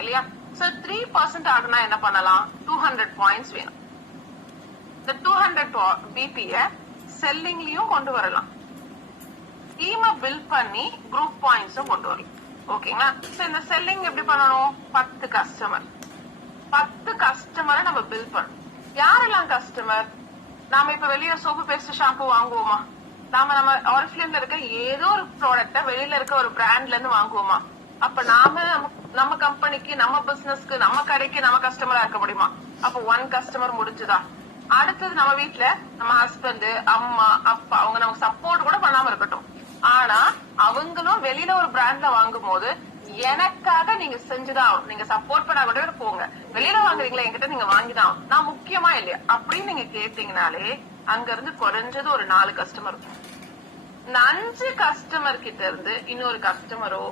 இல்லையா? சோ 3% ஆகுனா என்ன பண்ணலாம்? 200 பாயிண்ட்ஸ் வேணும். இந்த 200 பிபிய செல்லிங்லயும் கொண்டு வரலாம், டீமை பில்ட் பண்ணி குரூப் பாயிண்ட்ஸும் கொண்டு வரலாம். ஓகேங்களா? சோ இந்த செல்லிங் எப்படி பண்ணணும்? 10 கஸ்டமரை நம்ம பில்ட் பண்ணணும். யாரெல்லாம் கஸ்டமர்? நாம இப்ப வெளியே சோப்பு பேஸ்ட் ஷாம்பு வாங்குவோமா? நம்ம ஆரிஃப்ளேம்ல இருக்க ஏதோ ஒரு ப்ராடக்ட வெளியில இருக்க ஒரு பிராண்ட்ல இருந்து வாங்குவோமா? அப்ப நம்ம கம்பெனிக்கு, நம்ம பிசினஸ்க்கு, நம்ம கடைக்கு நம்ம கஸ்டமரா இருக்க முடியுமா? அப்ப 1 கஸ்டமர் முடிஞ்சுதா? அடுத்தது நம்ம வீட்டுல நம்ம ஹஸ்பண்ட், அம்மா, அப்பா அவங்க நமக்கு சப்போர்ட் கூட பண்ணாம இருக்கட்டும், ஆனா அவங்களும் வெளியில ஒரு பிராண்ட்ல வாங்கும் போது எனக்காக நீங்க செஞ்சுதான், நீங்க சப்போர்ட் பண்ணா கூட போங்க, வெளியில வாங்குறீங்களா என்கிட்ட நீங்க வாங்கிதான், நான் முக்கியமா இல்லையா அப்படின்னு நீங்க கேட்டீங்கனாலே அங்க இருந்து குறைஞ்சது ஒரு 4 கஸ்டமர் இருக்கும். இந்த 5 கஸ்டமர் கிட்ட இருந்து இன்னொரு கஸ்டமரோ